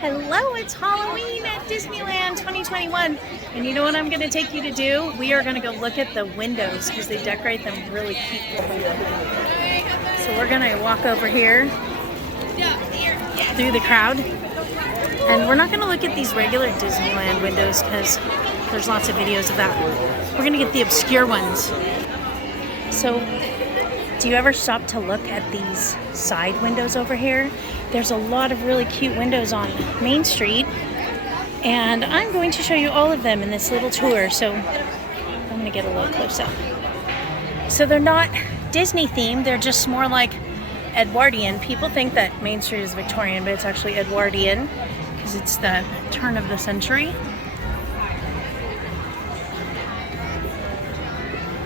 Hello, it's Halloween at Disneyland 2021. And you know what I'm going to take you to do? We are going to go look at the windows because they decorate them really cute. So we're going to walk over here through the crowd. And we're not going to look at these regular Disneyland windows because there's lots of videos of that. We're going to get the obscure ones. So do you ever stop to look at these side windows over here? There's a lot of really cute windows on Main Street, and I'm going to show you all of them in this little tour, so I'm going to get a little close up. So they're not Disney themed, they're just more like Edwardian. People think that Main Street is Victorian, but it's actually Edwardian because it's the turn of the century.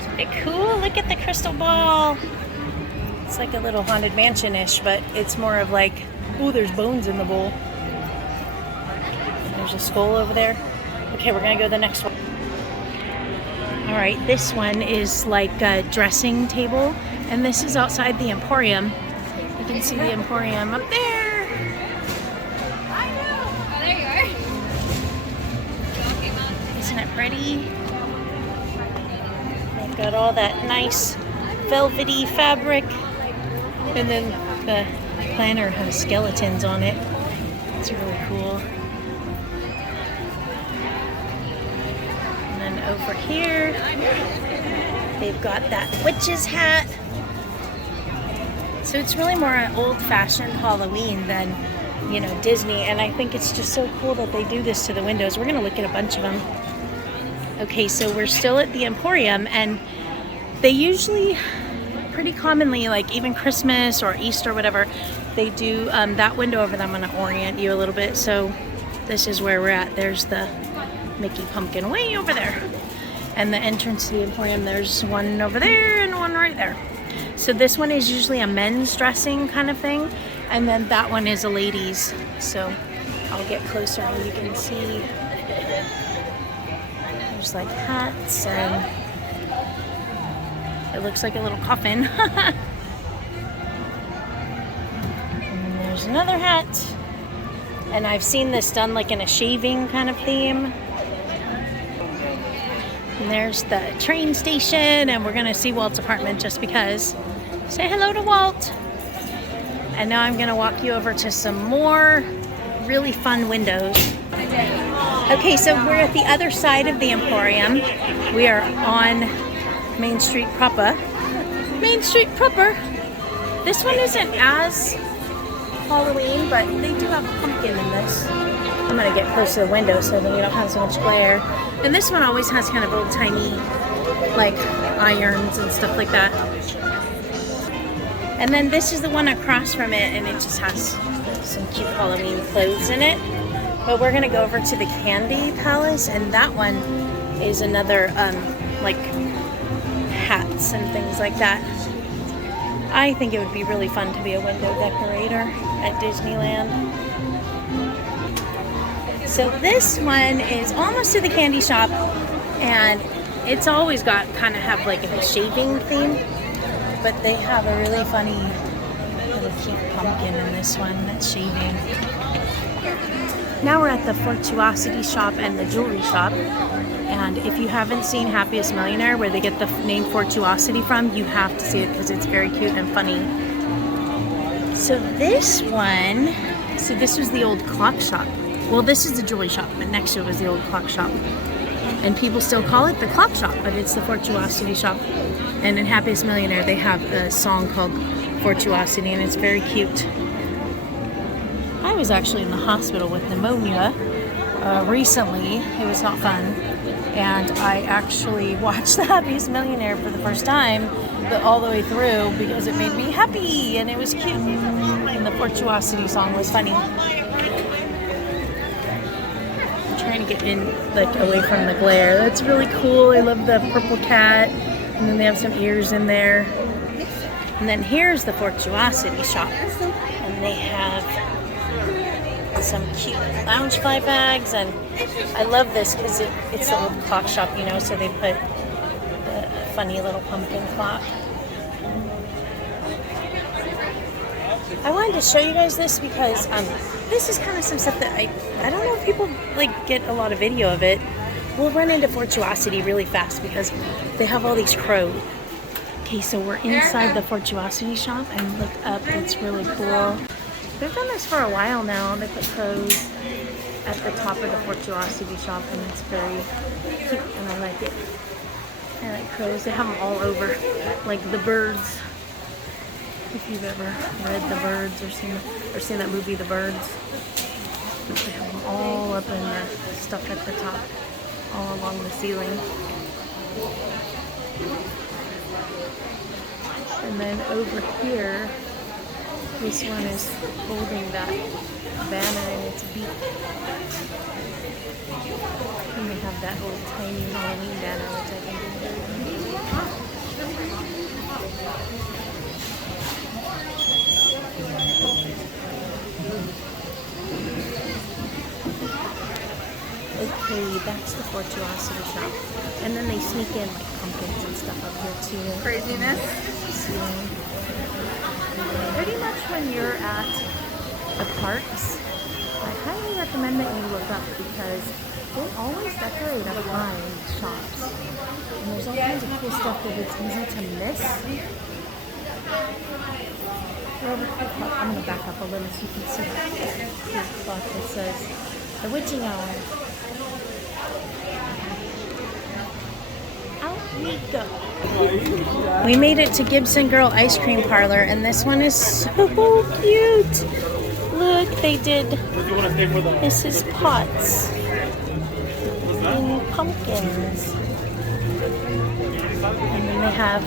Isn't it cool? Look at the crystal ball. It's like a little haunted mansion-ish, but it's more of like, oh, there's bones in the bowl. There's a skull over there. Okay, we're gonna go to the next one. All right, this one is like a dressing table, and this is outside the Emporium. You can see the Emporium up there. Oh, there you are. Isn't it pretty? They've got all that nice velvety fabric. And then the planner has skeletons on it. It's really cool. And then over here, they've got that witch's hat. So it's really more old-fashioned Halloween than, you know, Disney. And I think it's just so cool that they do this to the windows. We're gonna look at a bunch of them. Okay, so we're still at the Emporium, and they usually, pretty commonly, like even Christmas or Easter or whatever, they do that window over there. I'm going to orient you a little bit. So this is where we're at. There's the Mickey pumpkin way over there. And the entrance to the Emporium, there's one over there and one right there. So this one is usually a men's dressing kind of thing. And then that one is a ladies. So I'll get closer and you can see there's like hats and it looks like a little coffin. And there's another hat. And I've seen this done like in a shaving kind of theme. And there's the train station, and we're gonna see Walt's apartment just because. Say hello to Walt. And now I'm gonna walk you over to some more really fun windows. Okay, so we're at the other side of the Emporium. We are on Main Street proper. Main Street proper. This one isn't as Halloween, but they do have a pumpkin in this. I'm gonna get close to the window so that we don't have so much glare. And this one always has kind of old-timey, like irons and stuff like that. And then this is the one across from it, and it just has some cute Halloween clothes in it. But we're gonna go over to the Candy Palace, and that one is another like hats and things like that. I think it would be really fun to be a window decorator at Disneyland. So this one is almost to the candy shop, and it's always got kind of have like a shaving theme, but they have a really funny little cute pumpkin in this one that's shaving. Now we're at the Fortuosity shop and the jewelry shop. And if you haven't seen Happiest Millionaire, where they get the name Fortuosity from, you have to see it because it's very cute and funny. So this one, so this was the old clock shop. Well, this is the jewelry shop, but next to it was the old clock shop. And people still call it the clock shop, but it's the Fortuosity shop. And in Happiest Millionaire, they have a song called Fortuosity, and it's very cute. I was actually in the hospital with pneumonia recently. It was not fun. And I actually watched The Happiest Millionaire for the first time, but all the way through because it made me happy and it was cute. And the Fortuosity song was funny. I'm trying to get in, like, away from the glare. That's really cool. I love the purple cat. And then they have some ears in there. And then here's the Fortuosity shop. And they have some cute Loungefly bags, and I love this because it's the old clock shop, you know, so they put the funny little pumpkin clock. I wanted to show you guys this because this is kind of some stuff that I don't know if people like get a lot of video of it. We'll run into Fortuosity really fast because they have all these crows. Okay, so we're inside the Fortuosity shop and look up, it's really cool. They've done this for a while now. They put crows at the top of the Fortuosity shop and it's very cute and I like it. I like crows. They have them all over, like the birds. If you've ever read The Birds or seen that movie, The Birds, they have them all up in the stuff at the top, all along the ceiling. And then over here, this one is holding that banner in its beak. And they have that old tiny Halloween banner, which I think is very cute. Okay, that's the Fortuosity shop. And then they sneak in like pumpkins and stuff up here too. Craziness. Pretty much when you're at the parks, I highly recommend that you look up because they always decorate up behind shops. And there's all kinds of cool stuff that it's easy to miss. I'm going to back up a little so you can see the clock that says the witching hour. Out we go. We made it to Gibson Girl Ice Cream Parlor and this one is so cute. Look, they did Mrs. Potts and pumpkins. And then they have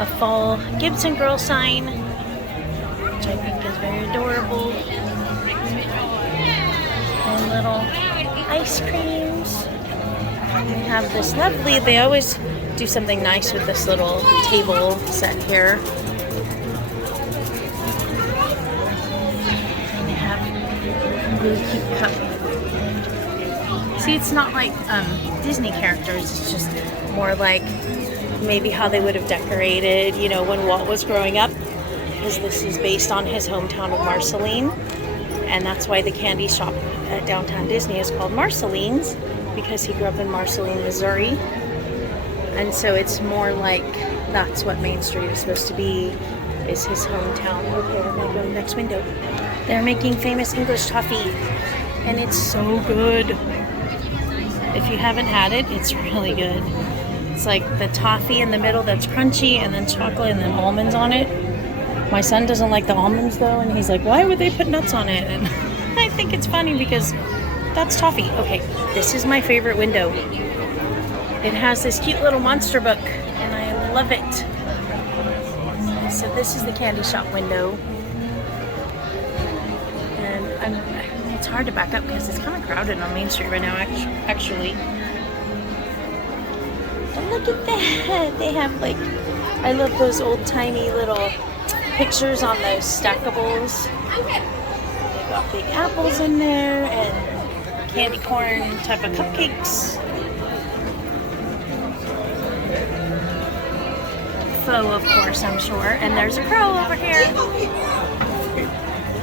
a fall Gibson Girl sign, which I think is very adorable. And little ice creams. They have this lovely, they always do something nice with this little table set here. And they have a really cute cup. See, it's not like Disney characters, it's just more like maybe how they would have decorated, you know, when Walt was growing up, because this is based on his hometown of Marceline, and that's why the candy shop at Downtown Disney is called Marceline's, because he grew up in Marceline, Missouri, and so it's more like that's what Main Street is supposed to be, is his hometown. Okay, we're gonna go next window. They're making famous English toffee, and it's so good. If you haven't had it, it's really good. It's like the toffee in the middle that's crunchy and then chocolate and then almonds on it. My son doesn't like the almonds though, and he's like, why would they put nuts on it? And I think it's funny because that's toffee. Okay, this is my favorite window. It has this cute little monster book and I love it. So this is the candy shop window. And it's hard to back up because it's kind of crowded on Main Street right now actually. And look at that! They have like, I love those old timey little pictures on those stackables. They've got big apples in there and candy corn type of cupcakes. Faux, of course, I'm sure. And there's a crow over here.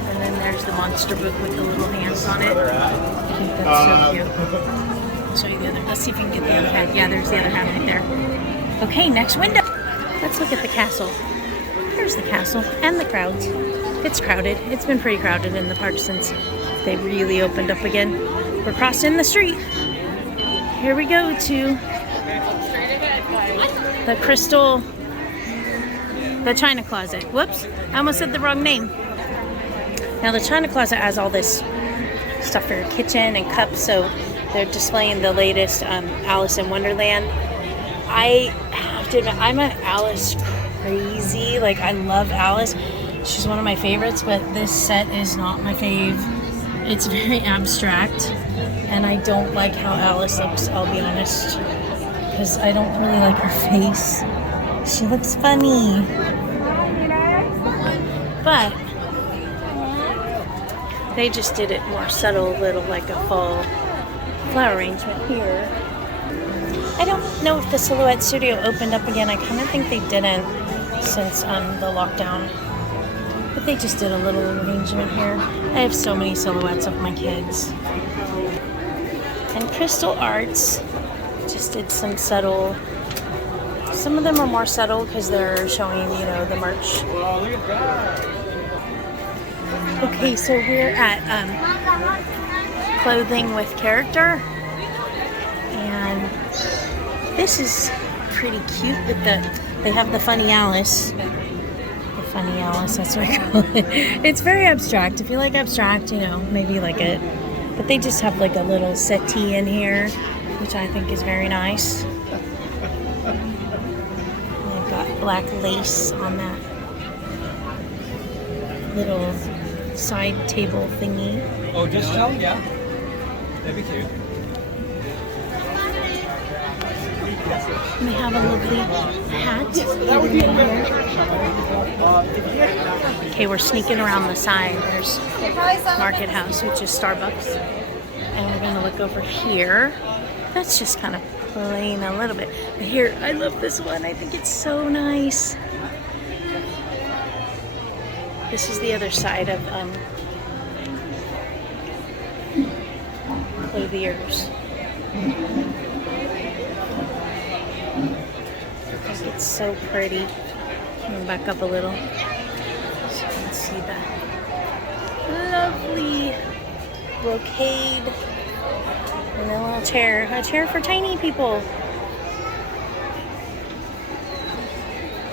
And then there's the monster book with the little hands on it. I think that's so cute. I'll show you the other. Let's see if you can get the other hand. Yeah, there's the other hand right there. Okay, next window. Let's look at the castle. There's the castle and the crowds. It's crowded. It's been pretty crowded in the park since they really opened up again. We're crossing the street. Here we go to the crystal, the China Closet. Whoops, I almost said the wrong name. Now the China Closet has all this stuff for your kitchen and cups, so they're displaying the latest Alice in Wonderland. I have to admit, I'm an Alice crazy. Like, I love Alice. She's one of my favorites, but this set is not my fave. It's very abstract, and I don't like how Alice looks, I'll be honest, because I don't really like her face. She looks funny. But they just did it more subtle, little like a fall flower arrangement here. I don't know if the Silhouette Studio opened up again. I kind of think they didn't since the lockdown. But they just did a little arrangement here. I have so many silhouettes of my kids. And Crystal Arts just did some subtle. Some of them are more subtle because they're showing, you know, the merch. Okay, so we're at Clothing with Character. And this is pretty cute with they have the Funny Alice. The Funny Alice, that's what I call it. It's very abstract. If you like abstract, you know, maybe you like it. But they just have like a little settee in here, which I think is very nice. And they've got black lace on that little side table thingy. Oh, just tell, yeah. That'd be cute. And they have a lovely hat. Okay, we're sneaking around the side. There's Market House, which is Starbucks. And we're gonna look over here. That's just kind of plain a little bit. But here, I love this one. I think it's so nice. This is the other side of Clothiers. It's so pretty. I'm gonna back up a little so you can see that lovely brocade and a little chair. A chair for tiny people.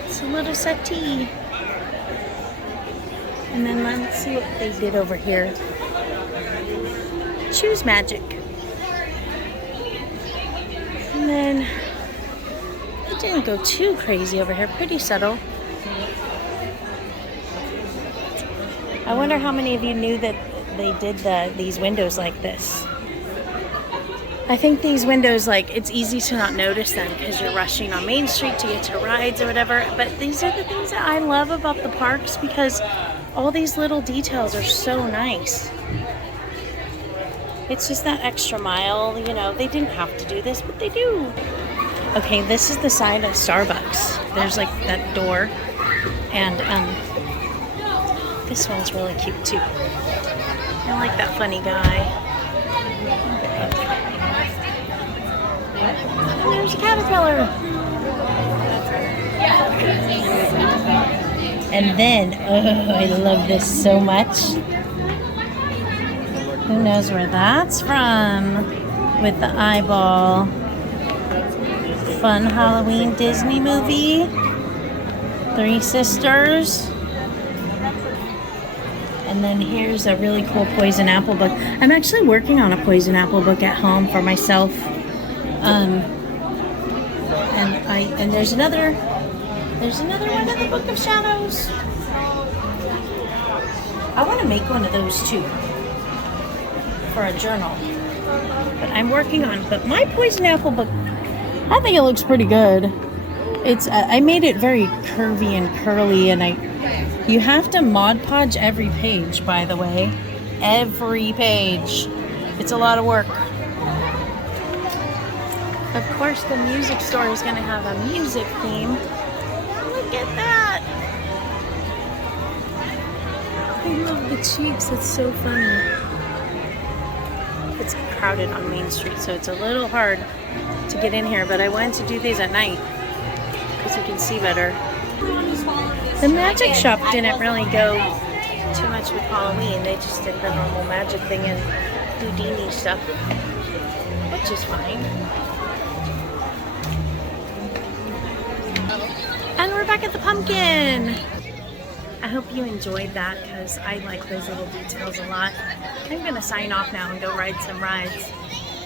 It's a little settee. And then let's see what they did over here. Choose Magic. And then it didn't go too crazy over here. Pretty subtle. I wonder how many of you knew that they did these windows like this. I think these windows, like, it's easy to not notice them because you're rushing on Main Street to get to rides or whatever. But these are the things that I love about the parks because all these little details are so nice. It's just that extra mile, you know. They didn't have to do this, but they do. Okay, this is the side of Starbucks. There's like that door. And this one's really cute too. I like that funny guy. And there's a caterpillar. And then, oh, I love this so much. Who knows where that's from? With the eyeball. Fun Halloween Disney movie. Three Sisters. And then here's a really cool poison apple book. I'm actually working on a poison apple book at home for myself. And there's another one in the Book of Shadows. I want to make one of those too for a journal. But I'm working on it. But my poison apple book, I think it looks pretty good. It's I made it very curvy and curly, and you have to Mod Podge every page, by the way. Every page. It's a lot of work. Of course, the music store is going to have a music theme. Look at that. I love the cheeks. It's so funny. It's crowded on Main Street, so it's a little hard to get in here, but I wanted to do these at night because you can see better. The magic shop didn't really go too much with Halloween. They just did the normal magic thing and Houdini stuff, which is fine. And we're back at the pumpkin. I hope you enjoyed that because I like those little details a lot. I'm going to sign off now and go ride some rides.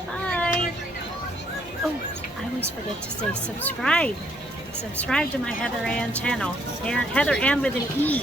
Bye. Oh, I always forget to say subscribe. Subscribe to my Heather Ann channel. Heather Ann with an E.